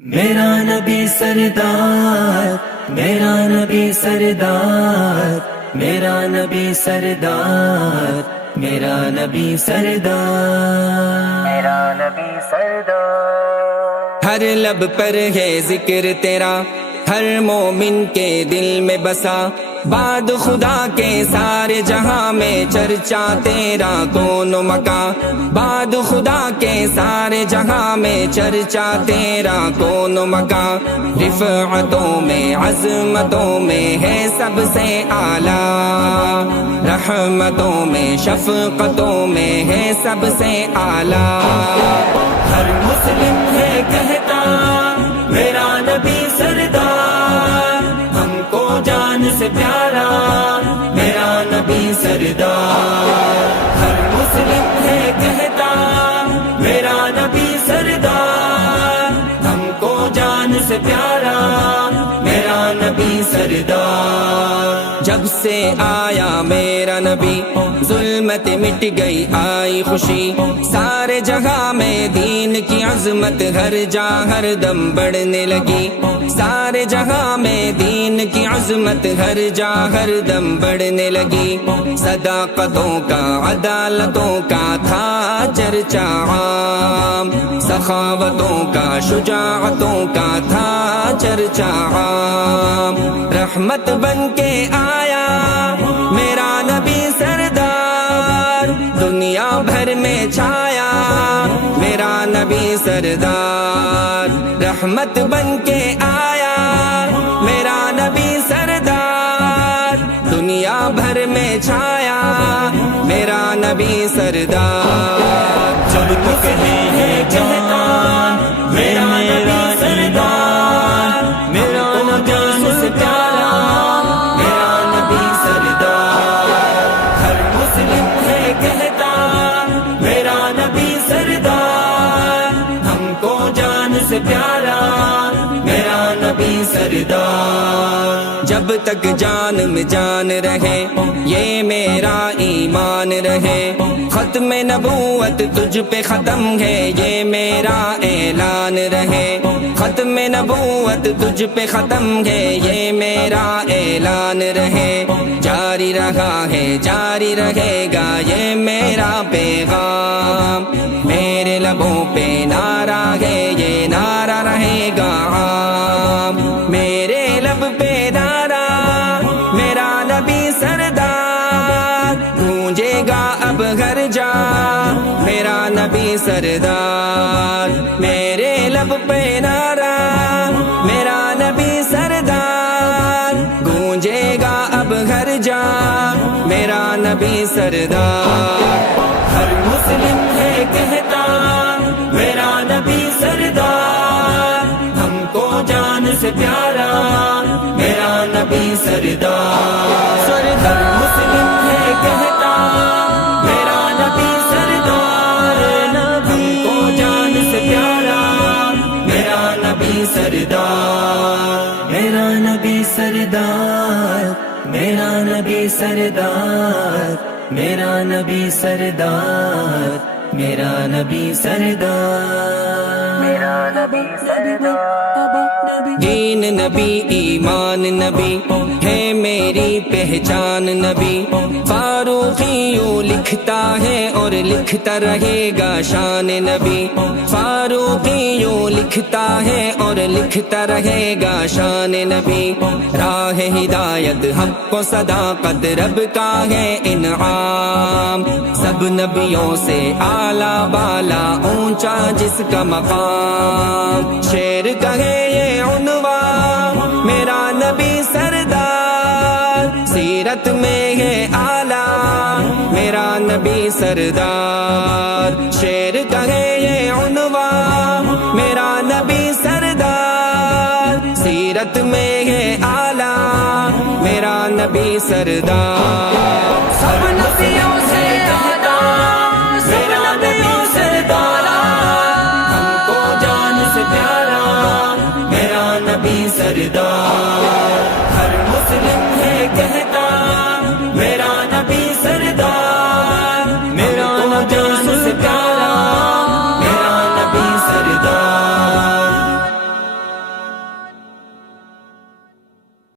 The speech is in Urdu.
میرا نبی سردار، میرا نبی سردار، میرا نبی سردار، میرا نبی سردار، میرا نبی سردار۔ ہر لب پر ہے ذکر تیرا، ہر مومن کے دل میں بسا، بعد خدا کے سارے جہاں میں چرچا تیرا کون مکان، بعد خدا کے سارے جہاں میں چرچا تیرا کون مکان، رفعتوں میں عظمتوں میں ہے سب سے اعلیٰ، رحمتوں میں شفقتوں میں ہے سب سے اعلیٰ۔ ہر مسلم ہے کہتا میرا نبی سردار، ہم کو جان سے پیارا میرا نبی سردار۔ ہر مسلم ہے کہتا میرا نبی سردار، ہم کو جان سے پیارا میرا نبی سردار۔ جب سے آیا میرا نبی ظلمت مٹ گئی آئی خوشی، سارے جہاں میں دین کی عظمت ہر جا ہر دم بڑھنے لگی، سارے جہاں میں دین کی عظمت ہر جا ہر دم بڑھنے لگی، صداقتوں کا عدالتوں کا تھا چرچا عام، سخاوتوں کا شجاعتوں کا تھا چرچا عام، رحمت بن کے آیا میرا نبی سردار، دنیا بھر میں چھایا میرا نبی سردار، رحمت بن کے آیا میرا نبی سردار، دنیا بھر میں چھایا میرا نبی سردار۔ جب تک ہے جہان میرا نبی سردار، میرا نبی سے پیارا میرا نبی سردار۔ ہر مسلم ہے کہتا میرا نبی سردار، ہم کو جان سے پیارا میرا نبی سردار۔ جب تک جان میں جان رہے یہ میرا ایمان رہے، ختم نبوت تجھ پہ ختم ہے یہ میرا اعلان رہے، ختم نبوت تجھ پہ ختم ہے یہ میرا اعلان رہے، جاری رہا ہے جاری رہے گا یہ میرا پیغام، میرے لبوں پہ نعرہ ہے یہ نعرہ رہے گا عام، میرے لب پہ نعرہ میرا نبی سردار، گونجے گا اب ہر جا میرا نبی سردار، میرے لب پہ نعرہ میرا نبی سردار، گونجے گا اب ہر جا میرا نبی سردار۔ ہر مسلم ہے کہتا میرا نبی سردار، ہم کو جان سے پیارا میرا نبی سردار۔ ہر مسلم ہے کہتا میرا نبی سردار، ہم کو جان سے پیارا میرا نبی سردار، میرا نبی سردار، میرا نبی سردار، میرا نبی سردار، میرا نبی سردار، میرا نبی سردار۔ دین نبی ایمان نبی ہے میری پہچان نبی، فاروقی یوں لکھتا ہے اور لکھتا رہے گا شان نبی، فاروقی یوں لکھتا ہے اور لکھتا رہے گا شان نبی، راہ ہدایت حق و صداقت رب کا ہے انعام، سب نبیوں سے اعلیٰ بالا اونچا جس کا مقام، شیر کہے یہ عنوان میرا نبی سردار، سیرت میں ہے اعلیٰ میرا نبی سردار، شیر کہے یہ عنوان میرا نبی سردار، سیرت میں ہے اعلیٰ میرا نبی سردار۔ سب نبیوں سے